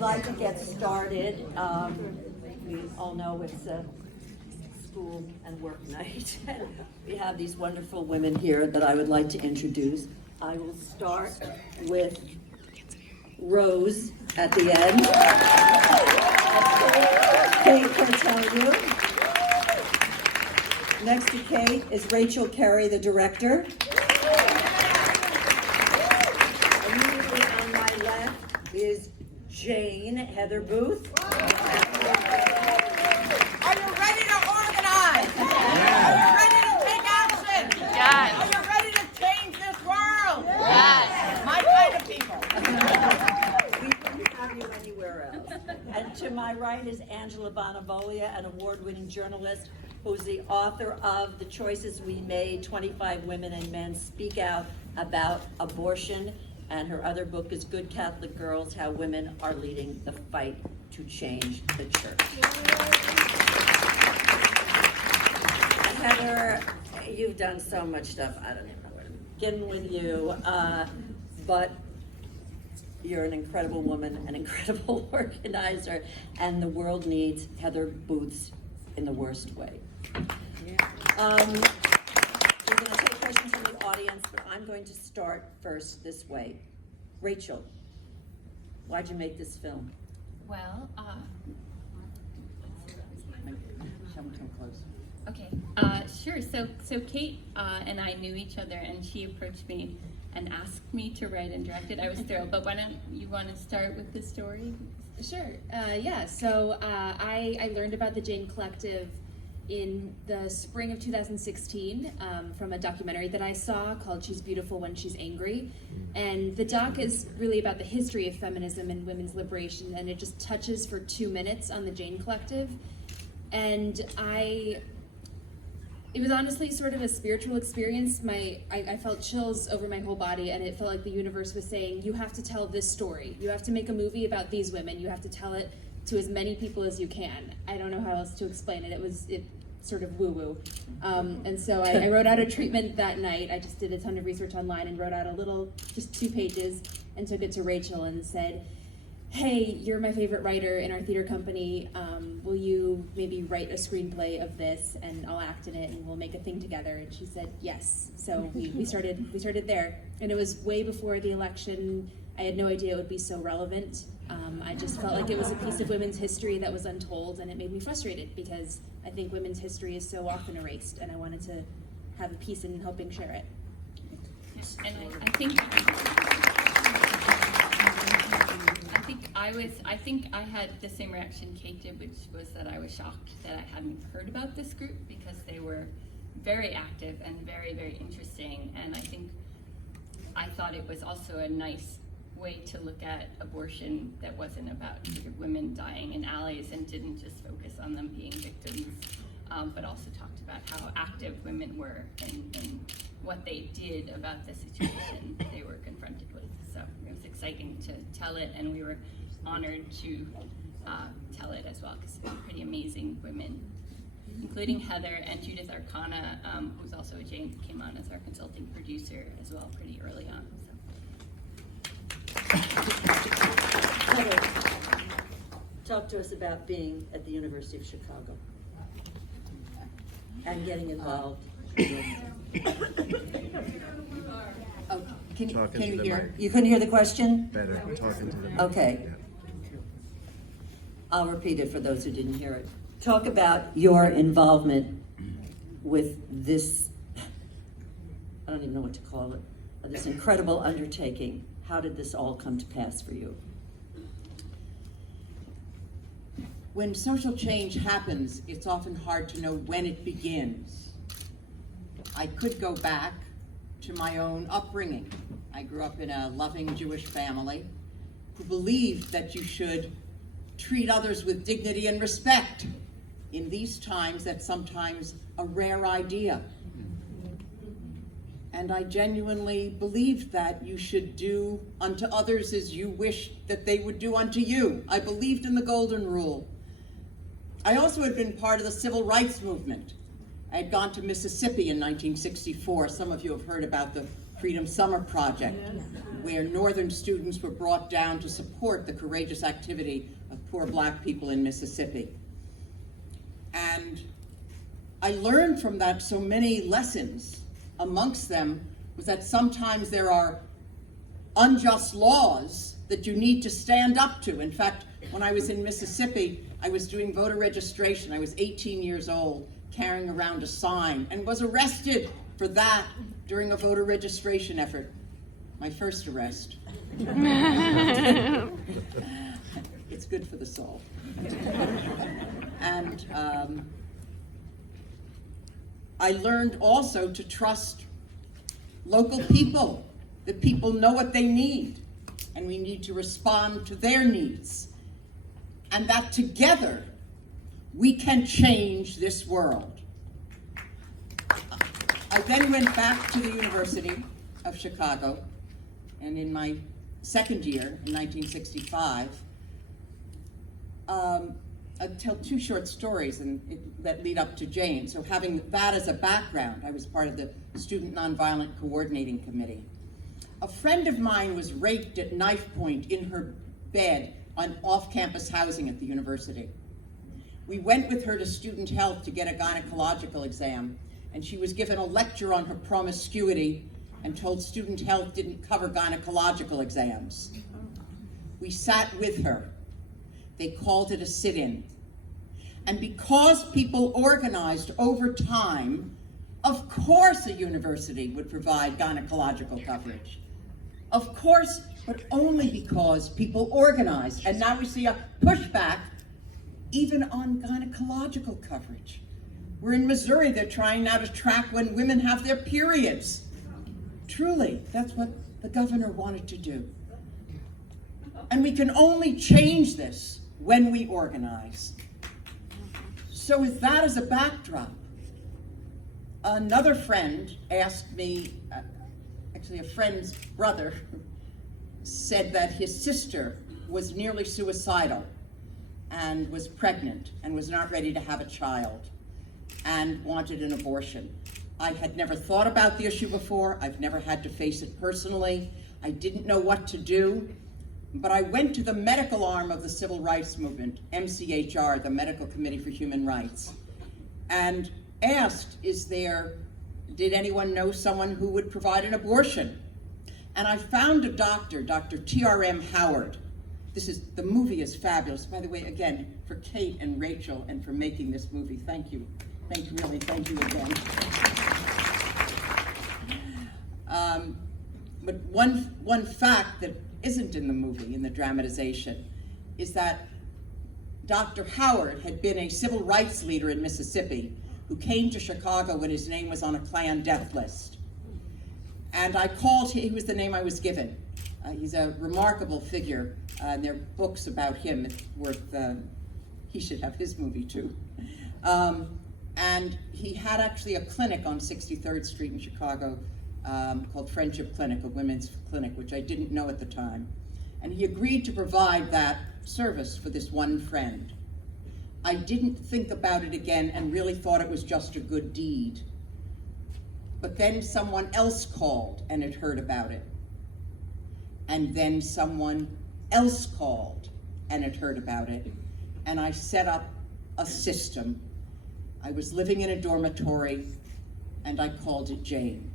I'd like to get started. We all know it's a school and work night. We have these wonderful women here that I would like to introduce. I will start with Rose at the end. Cait Cortelyou. Next to Cait is Rachel Carey, the director. Immediately on my left is Jane Heather Booth. Are you ready to organize? Are you ready to take action? Yes. Are you ready to change this world? Yes. My kind of people. We couldn't have you anywhere else. And to my right is Angela Bonavoglia, an award-winning journalist who's the author of The Choices We Made, 25 Women and Men Speak Out About Abortion. And her other book is Good Catholic Girls, How Women Are Leading the Fight to Change the Church. Heather, you've done so much stuff. I don't even know where to begin with you. But you're an incredible woman, an incredible organizer, and the world needs Heather Booths in the worst way. We're going to take questions from the audience, but I'm going to start first this way. Rachel, why'd you make this film? Well, Someone come close. okay, sure. So Cait and I knew each other, and she approached me and asked me to write and direct it. I was thrilled. But why don't you want to start with the story? Sure. Yeah. So I learned about the Jane Collective in the spring of 2016 from a documentary that I saw called She's Beautiful When She's Angry. And the doc is really about the history of feminism and women's liberation, and it just touches for 2 minutes on the Jane Collective. And it was honestly sort of a spiritual experience. I felt chills over my whole body, and it felt like the universe was saying, you have to tell this story. You have to make a movie about these women. You have to tell it to as many people as you can. I don't know how else to explain it. It sort of woo-woo. And so I wrote out a treatment that night. I just did a ton of research online and wrote out a little, just 2 pages, and took it to Rachel and said, hey, you're my favorite writer in our theater company. Will you maybe write a screenplay of this, and I'll act in it, and we'll make a thing together? And she said yes. So we started there, and it was way before the election. I had no idea it would be so relevant. I just felt like it was a piece of women's history that was untold, and it made me frustrated because I think women's history is so often erased, and I wanted to have a piece in helping share it. And I think I had the same reaction Cait did, which was that I was shocked that I hadn't heard about this group, because they were very active and very, very interesting. And I thought it was also a nice way to look at abortion that wasn't about women dying in alleys and didn't just focus on them being victims, but also talked about how active women were and what they did about the situation they were confronted with. So it was exciting to tell it, and we were honored to tell it as well, because they're pretty amazing women, including Heather and Judith Arcana, who's also a Jane, came on as our consulting producer as well pretty early on. Heather, talk to us about being at the University of Chicago and getting involved. Oh, can you hear? You couldn't hear the question? Better talking to them. Okay. I'll repeat it for those who didn't hear it. Talk about your involvement with this, I don't even know what to call it, this incredible undertaking. How did this all come to pass for you? When social change happens, it's often hard to know when it begins. I could go back to my own upbringing. I grew up in a loving Jewish family who believed that you should treat others with dignity and respect. In these times, that's sometimes a rare idea. And I genuinely believed that you should do unto others as you wished that they would do unto you. I believed in the golden rule. I also had been part of the civil rights movement. I had gone to Mississippi in 1964. Some of you have heard about the Freedom Summer Project, where Northern students were brought down to support the courageous activity of poor Black people in Mississippi. And I learned from that so many lessons. Amongst them was that sometimes there are unjust laws that you need to stand up to. In fact, when I was in Mississippi, I was doing voter registration. I was 18 years old, carrying around a sign, and was arrested for that during a voter registration effort. My first arrest. It's good for the soul. And I learned also to trust local people, that people know what they need, and we need to respond to their needs. And that together, we can change this world. I then went back to the University of Chicago, and in my second year, in 1965, I'll tell two short stories that lead up to Jane. So having that as a background, I was part of the Student Nonviolent Coordinating Committee. A friend of mine was raped at knife point in her bed on off-campus housing at the university. We went with her to Student Health to get a gynecological exam, and she was given a lecture on her promiscuity and told Student Health didn't cover gynecological exams. We sat with her. They called it a sit-in. And because people organized over time, of course a university would provide gynecological coverage. Of course, but only because people organized. And now we see a pushback even on gynecological coverage. We're in Missouri, they're trying now to track when women have their periods. Truly, that's what the governor wanted to do. And we can only change this when we organize. So with that as a backdrop, another friend asked me, actually a friend's brother, said that his sister was nearly suicidal and was pregnant and was not ready to have a child and wanted an abortion. I had never thought about the issue before. I've never had to face it personally. I didn't know what to do, but I went to the medical arm of the civil rights movement, MCHR, the Medical Committee for Human Rights, and asked, did anyone know someone who would provide an abortion? And I found a doctor, Dr. T.R.M. Howard. The movie is fabulous. By the way, again, for Cait and Rachel and for making this movie, thank you. Thank you again. But one fact that isn't in the movie, in the dramatization, is that Dr. Howard had been a civil rights leader in Mississippi who came to Chicago when his name was on a Klan death list. And I called him, he was the name I was given. He's a remarkable figure, and there are books about him. It's worth, he should have his movie too. And he had actually a clinic on 63rd Street in Chicago called Friendship Clinic, a women's clinic, which I didn't know at the time. And he agreed to provide that service for this one friend. I didn't think about it again and really thought it was just a good deed. But then someone else called and had heard about it. And then someone else called and had heard about it. And I set up a system. I was living in a dormitory, and I called it Jane.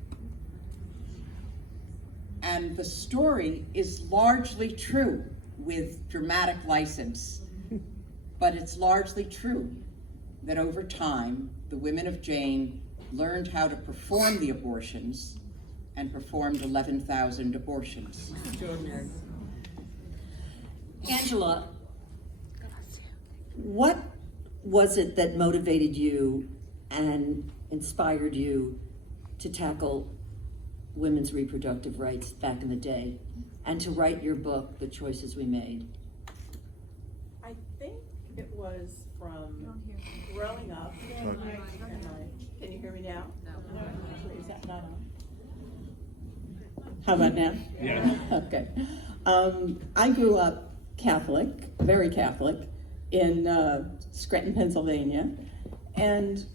And the story is largely true with dramatic license, but it's largely true that over time, the women of Jane learned how to perform the abortions and performed 11,000 abortions. Extraordinary. Angela, what was it that motivated you and inspired you to tackle women's reproductive rights back in the day and to write your book, The Choices We Made? I think it was from growing up. Can you hear me now? No. Is that not on? How about now? Yeah. Okay. I grew up Catholic, very Catholic, in Scranton, Pennsylvania. And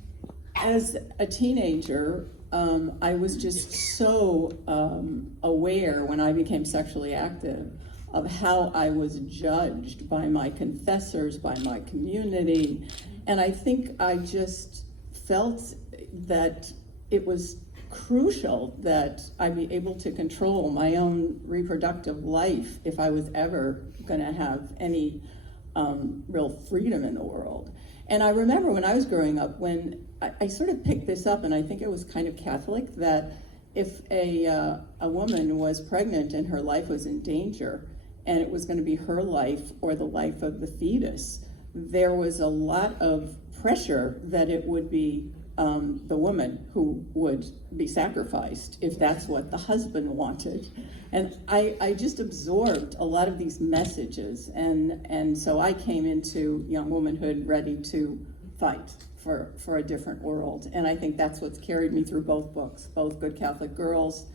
as a teenager, I was just so aware when I became sexually active of how I was judged by my confessors, by my community. And I think I just felt that it was crucial that I be able to control my own reproductive life if I was ever going to have any real freedom in the world. And I remember when I was growing up, when I sort of picked this up, and I think it was kind of Catholic, that if a woman was pregnant and her life was in danger, and it was going to be her life or the life of the fetus, there was a lot of pressure that it would be the woman who would be sacrificed if that's what the husband wanted. And I just absorbed a lot of these messages, and so I came into young womanhood ready to fight for a different world. And I think that's what's carried me through both books, both Good Catholic Girls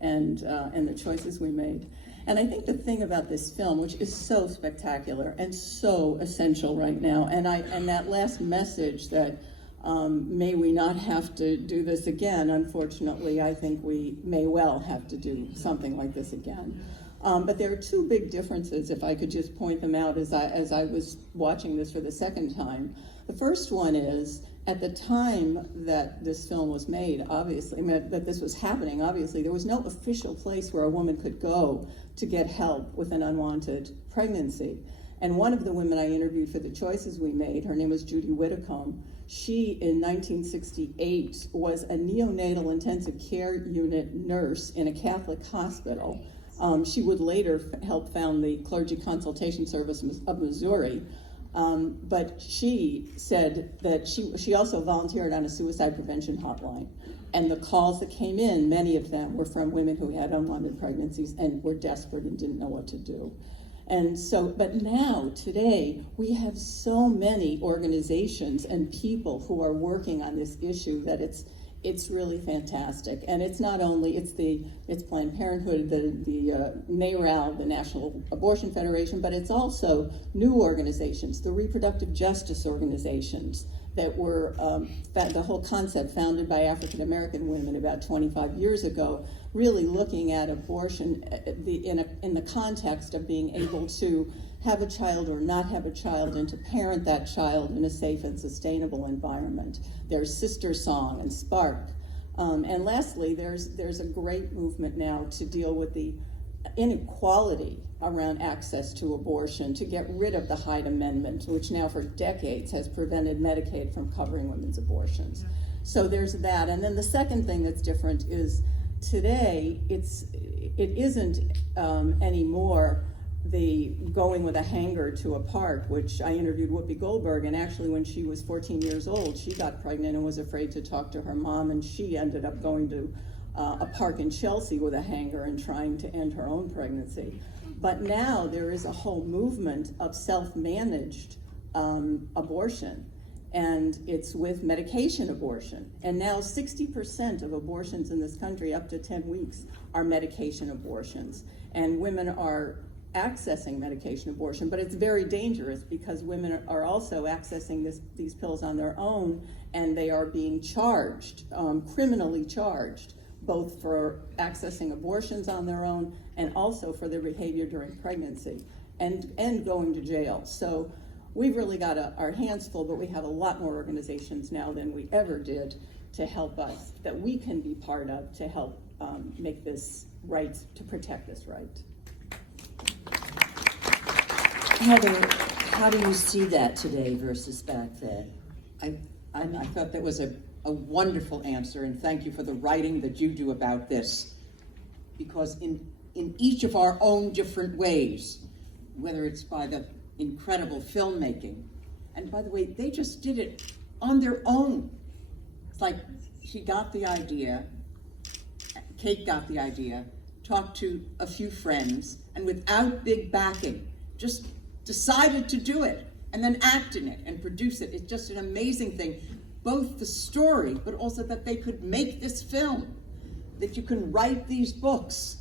and the choices we made. And I think the thing about this film, which is so spectacular and so essential right now, and that last message that may we not have to do this again. Unfortunately, I think we may well have to do something like this again. But there are two big differences, if I could just point them out as I was watching this for the second time. The first one is, at the time that this film was made, obviously, that this was happening, obviously, there was no official place where a woman could go to get help with an unwanted pregnancy. And one of the women I interviewed for the choices we made, her name was Judy Whitcomb. She, in 1968, was a neonatal intensive care unit nurse in a Catholic hospital. She would later help found the Clergy Consultation Service of Missouri. But she said that she also volunteered on a suicide prevention hotline. And the calls that came in, many of them were from women who had unwanted pregnancies and were desperate and didn't know what to do. And so, but now, today, we have so many organizations and people who are working on this issue that it's really fantastic. And it's not only, it's Planned Parenthood, the NARAL, the National Abortion Federation, but it's also new organizations, the reproductive justice organizations that were, the whole concept founded by African American women about 25 years ago, really looking at abortion in the context of being able to have a child or not have a child and to parent that child in a safe and sustainable environment. There's Sister Song and Spark. And lastly, there's a great movement now to deal with the inequality around access to abortion, to get rid of the Hyde Amendment, which now for decades has prevented Medicaid from covering women's abortions. So there's that. And then the second thing that's different is today it isn't anymore the going with a hanger to a park, which I interviewed Whoopi Goldberg, and actually when she was 14 years old, she got pregnant and was afraid to talk to her mom, and she ended up going to a park in Chelsea with a hanger and trying to end her own pregnancy. But now there is a whole movement of self-managed abortion, and it's with medication abortion. And now 60% of abortions in this country up to 10 weeks are medication abortions. And women are accessing medication abortion, but it's very dangerous because women are also accessing these pills on their own, and they are being charged, criminally charged, both for accessing abortions on their own and also for their behavior during pregnancy and going to jail. So we've really got our hands full, but we have a lot more organizations now than we ever did to help us, that we can be part of to help make this right, to protect this right. Heather, how do you see that today versus back then? I thought that was a wonderful answer, and thank you for the writing that you do about this. Because in each of our own different ways, whether it's by the incredible filmmaking, and by the way, they just did it on their own. It's like she got the idea, Cait got the idea, talked to a few friends, and without big backing, just decided to do it, and then act in it and produce it. It's just an amazing thing. Both the story, but also that they could make this film, that you can write these books,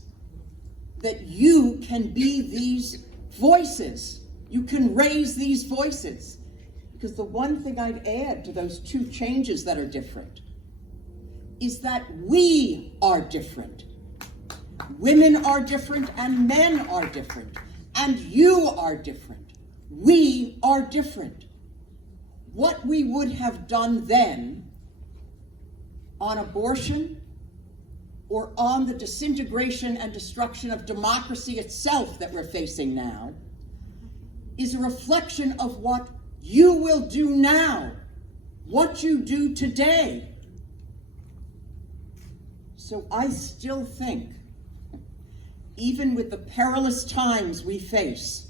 that you can be these voices. You can raise these voices. Because the one thing I'd add to those two changes that are different is that we are different. Women are different and men are different. And you are different. We are different. What we would have done then on abortion or on the disintegration and destruction of democracy itself that we're facing now is a reflection of what you will do now, what you do today. So I still think, even with the perilous times we face,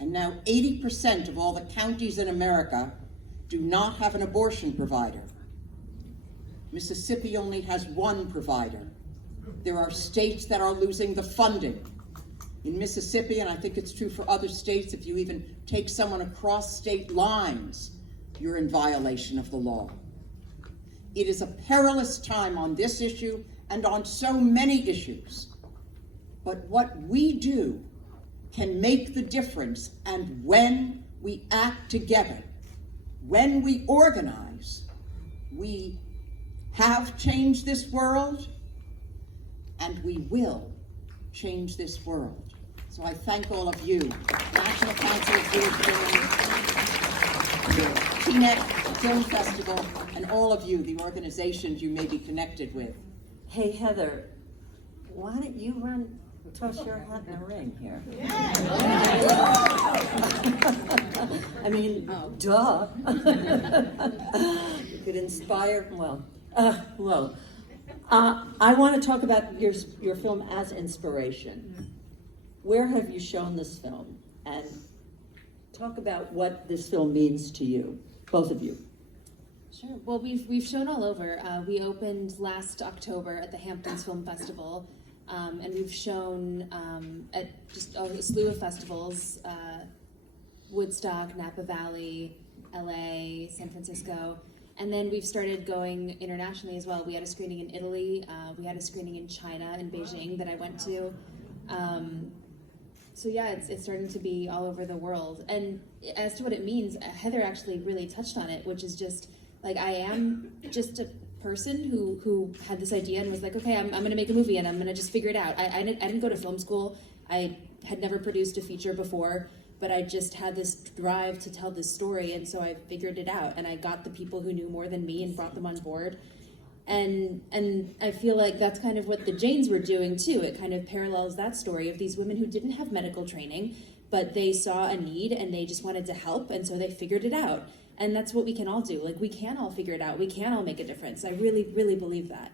and now 80% of all the counties in America do not have an abortion provider. Mississippi only has one provider. There are states that are losing the funding. In Mississippi, and I think it's true for other states, if you even take someone across state lines, you're in violation of the law. It is a perilous time on this issue and on so many issues. But what we do can make the difference, and when we act together, when we organize, we have changed this world, and we will change this world. So I thank all of you, National Council of Jewish Women, the Teaneck Film Festival, and all of you, the organizations you may be connected with. Hey, Heather, why don't you toss your hat in the ring here? I mean, duh. You could inspire, I want to talk about your film as inspiration. Where have you shown this film? And talk about what this film means to you, both of you. Sure. Well, we've shown all over. We opened last October at the Hamptons Film Festival, and we've shown at just a slew of festivals: Woodstock, Napa Valley, LA, San Francisco, and then we've started going internationally as well. We had a screening in Italy. We had a screening in China, in Beijing, that I went to. So yeah, it's starting to be all over the world. And as to what it means, Heather actually really touched on it, which is just like, I am just a person who had this idea and was like, okay, I'm going to make a movie and I'm going to just figure it out. I didn't go to film school. I had never produced a feature before, but I just had this drive to tell this story, and so I figured it out, and I got the people who knew more than me and brought them on board. And I feel like that's kind of what the Janes were doing too. It kind of parallels that story of these women who didn't have medical training, but they saw a need and they just wanted to help, and so they figured it out. And that's what we can all do. Like, we can all figure it out. We can all make a difference. I really, really believe that.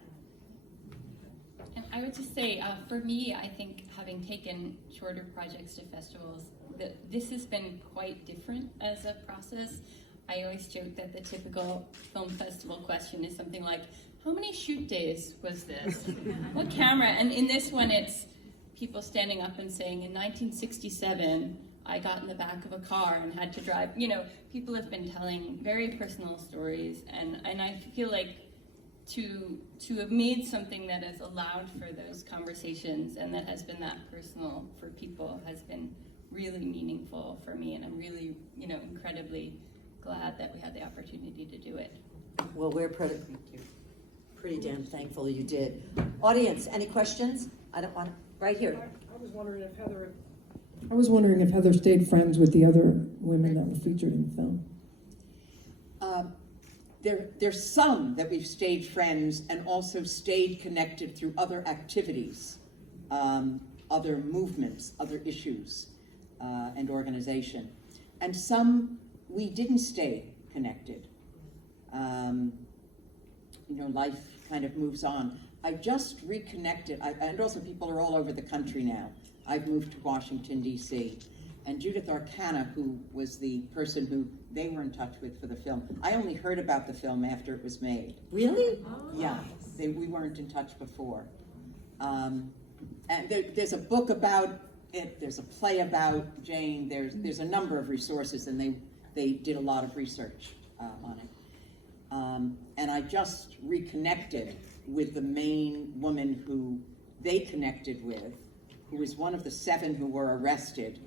And I would just say, for me, I think having taken shorter projects to festivals, this has been quite different as a process. I always joke that the typical film festival question is something like, how many shoot days was this? What camera? And in this one, it's people standing up and saying, in 1967, I got in the back of a car and had to drive. You know, people have been telling very personal stories, and I feel like to have made something that has allowed for those conversations and that has been that personal for people has been really meaningful for me, and I'm really, incredibly glad that we had the opportunity to do it. Well, we're pretty damn thankful you did. Audience, any questions? I don't want to, right here. I was wondering if Heather stayed friends with the other women that were featured in the film. There's some that we've stayed friends and also stayed connected through other activities, other movements, other issues, and organization. And some we didn't stay connected. Life kind of moves on. I just reconnected, and also people are all over the country now. I've moved to Washington, D.C., and Judith Arcana, who was the person who they were in touch with for the film. I only heard about the film after it was made. Really? Yeah, we weren't in touch before. And there's a book about it, there's a play about Jane, there's a number of resources, and they did a lot of research on it. And I just reconnected with the main woman who they connected with, who was one of the 7 who were arrested,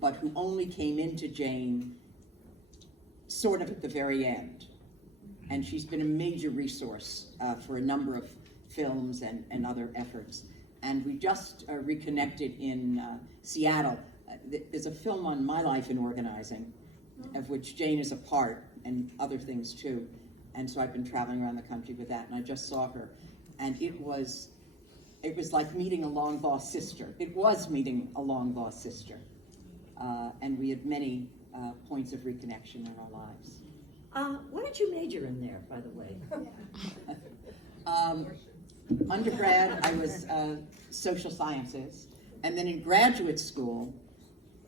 but who only came into Jane sort of at the very end. And she's been a major resource for a number of films and other efforts. And we just reconnected in Seattle. There's a film on my life in organizing, of which Jane is a part, and other things too. And so I've been traveling around the country with that, and I just saw her. And it was like meeting a long-lost sister. It was meeting a long-lost sister. And we had many points of reconnection in our lives. What did you major in there, by the way? Undergrad, I was social sciences. And then in graduate school,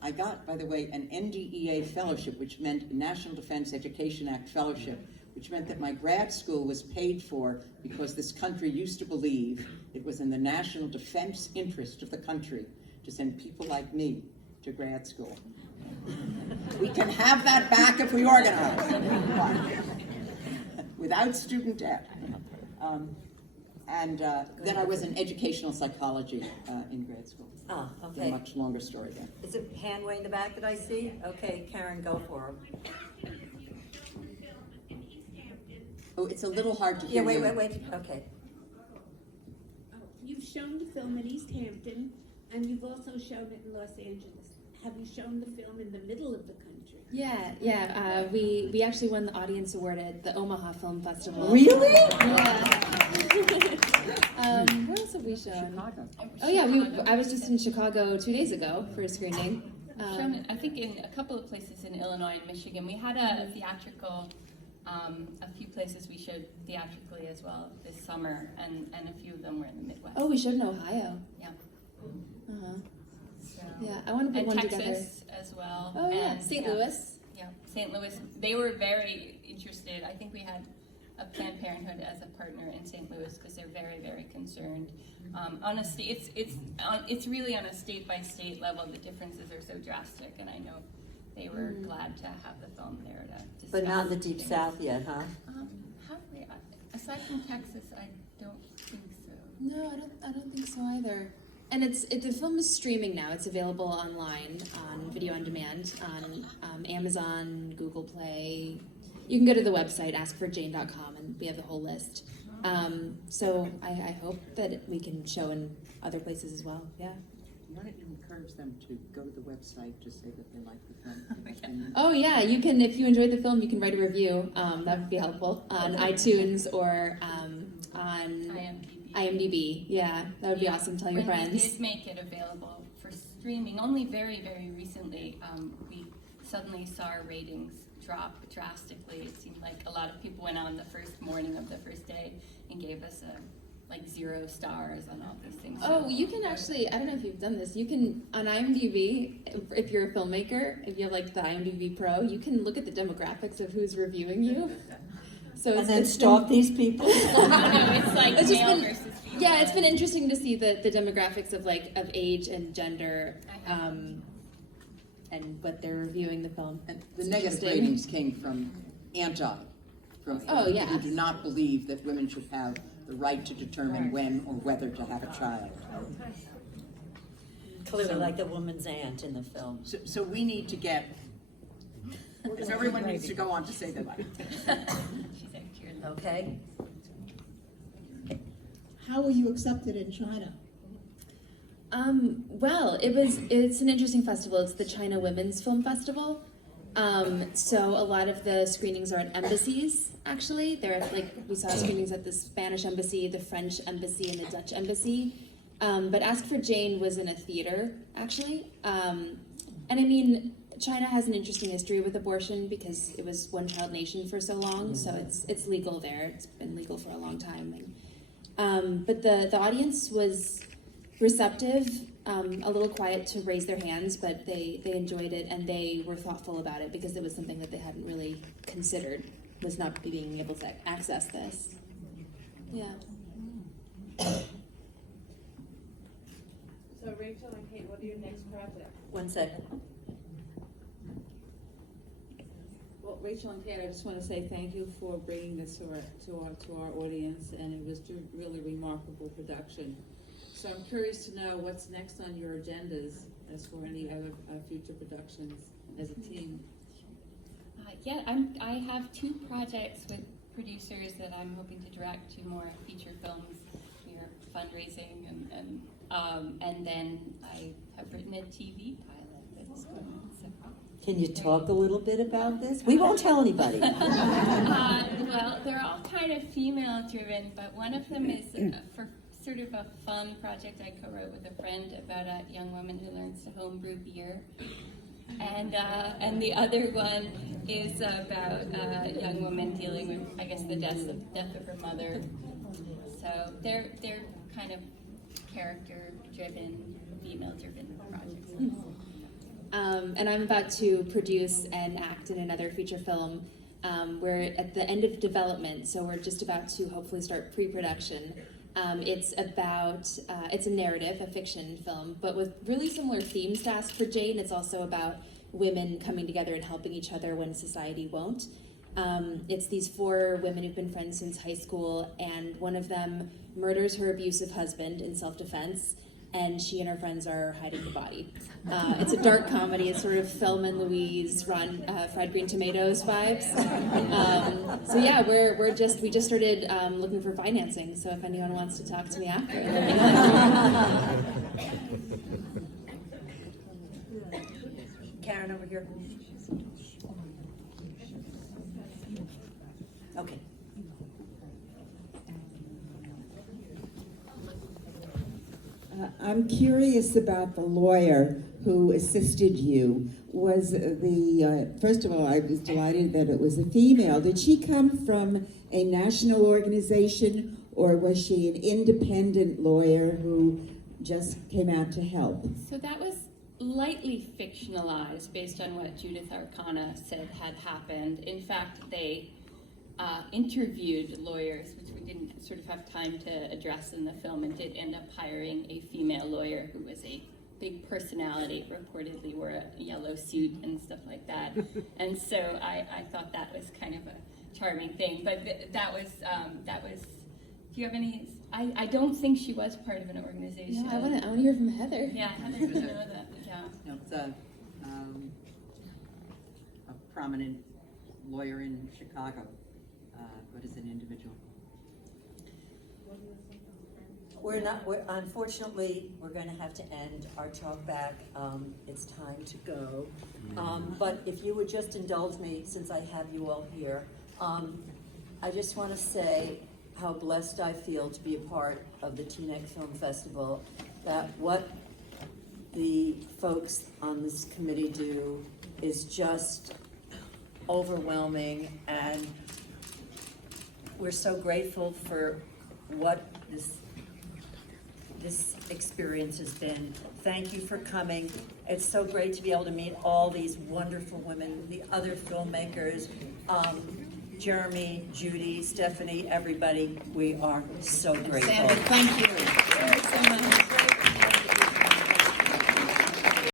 I got, by the way, an NDEA fellowship, which meant National Defense Education Act fellowship, which meant that my grad school was paid for because this country used to believe it was in the national defense interest of the country to send people like me to grad school. We can have that back if we organize, without student debt. And then I was in educational psychology in grad school. Oh, It's a okay. much longer story then. Is it Hanway in the back that I see? Okay, Karen, go for it. Oh, it's a little hard to Yeah, hear you. wait. Okay. You've shown the film in East Hampton, and you've also shown it in Los Angeles. Have you shown the film in the middle of the country? Yeah. We actually won the audience award at the Omaha Film Festival. Really? Yeah. Where else have we shown? Chicago. Oh yeah, I was just in Chicago 2 days ago for a screening. Shown it, I think, in a couple of places in Illinois and Michigan. We had a theatrical, a few places we showed theatrically as well this summer, and a few of them were in the Midwest. Oh, we showed in Ohio. Yeah. Uh-huh. So, Yeah, I want to put and one Texas together. as well. Oh yeah, and, St. yeah, Louis. Yeah, St. Louis. They were very interested. I think we had a Planned Parenthood as a partner in St. Louis because they're very, very concerned. On a state, it's really on a state by state level. The differences are so drastic, and I know they were glad to have the film there to discuss. But not in the Deep things. South yet, huh? Have they? Aside from Texas, I don't think so. No, I don't think so either. And the film is streaming now. It's available online on video on demand on Amazon, Google Play. You can go to the website, askforjane.com, and we have the whole list. So I hope that we can show in other places as well. Yeah. Why don't you encourage them to go to the website to say that they like the film? Oh yeah, you can. If you enjoyed the film, you can write a review. That would be helpful on iTunes or on IMDb. Yeah, that would be awesome. Tell your When we friends. did make it available for streaming, only very, very recently, we suddenly saw our ratings drop drastically. It seemed like a lot of people went on the first morning of the first day and gave us like 0 stars on all these things. Oh, you can actually, I don't know if you've done this, you can, on IMDb, if you're a filmmaker, if you have like the IMDb Pro, you can look at the demographics of who's reviewing you. So And then stalk these people? No, it's like It's just male been- versus female. Yeah, it's been interesting to see the demographics of of age and gender, and what they're reviewing the film. And the It's negative interesting. ratings came from Oh, yeah. people who do not believe that women should have the right to determine when or whether to have a child. Clearly like the woman's aunt in the film. So we need to get, if everyone needs to go on to say that. She's like, "Here, Okay? How were you accepted in China? Well, it's an interesting festival. It's the China Women's Film Festival. So a lot of the screenings are at embassies, actually. We saw screenings at the Spanish embassy, the French embassy, and the Dutch embassy. But Ask for Jane was in a theater, actually. And I mean, China has an interesting history with abortion because it was one-child nation for so long, so it's legal there. It's been legal for a long time. But the audience was receptive, a little quiet to raise their hands, but they enjoyed it and they were thoughtful about it because it was something that they hadn't really considered, was not being able to access this. Yeah. So Rachel and Cait, what are your next projects? 1 second. Well, Rachel and Cait, I just want to say thank you for bringing this to our audience, and it was a really remarkable production. So I'm curious to know what's next on your agendas as for any other future productions as a team. I have 2 projects with producers that I'm hoping to direct 2 more feature films fundraising, and then I have written a TV pilot that's going on. So. Can you talk a little bit about this? We won't tell anybody. Well, they're all kind of female-driven, but one of them is for sort of a fun project I co-wrote with a friend about a young woman who learns to homebrew beer. And the other one is about a young woman dealing with, I guess, the death of her mother. So they're kind of character-driven, female-driven projects. And I'm about to produce and act in another feature film. We're at the end of development, so we're just about to hopefully start pre-production. It's a narrative, a fiction film, but with really similar themes to Ask for Jane. It's also about women coming together and helping each other when society won't. It's these 4 women who've been friends since high school, and one of them murders her abusive husband in self-defense, and she and her friends are hiding the body. It's a dark comedy. It's sort of Thelma and Louise, Fried Green Tomatoes vibes. So yeah, we just started looking for financing. So if anyone wants to talk to me after, let me know. Karen over here. Okay. I'm curious about the lawyer who assisted you. Was first of all, I was delighted that it was a female. Did she come from a national organization, or was she an independent lawyer who just came out to help? So that was lightly fictionalized based on what Judith Arcana said had happened. In fact, they interviewed lawyers, which we didn't sort of have time to address in the film, and did end up hiring a female lawyer who was a big personality, reportedly wore a yellow suit and stuff like that. And so I thought that was kind of a charming thing. But that was, do you have any, I don't think she was part of an organization. No, I want to hear from Heather. Yeah, Heather would know that, yeah. No, it's a prominent lawyer in Chicago, but is an individual. Unfortunately, we're going to have to end our talkback. It's time to go. But if you would just indulge me, since I have you all here, I just want to say how blessed I feel to be a part of the Teaneck Film Festival, that what the folks on this committee do is just overwhelming, and we're so grateful for what this experience has been. Thank you for coming. It's so great to be able to meet all these wonderful women, the other filmmakers, Jeremy, Judy, Stephanie, everybody. We are so grateful. Sandi, thank you.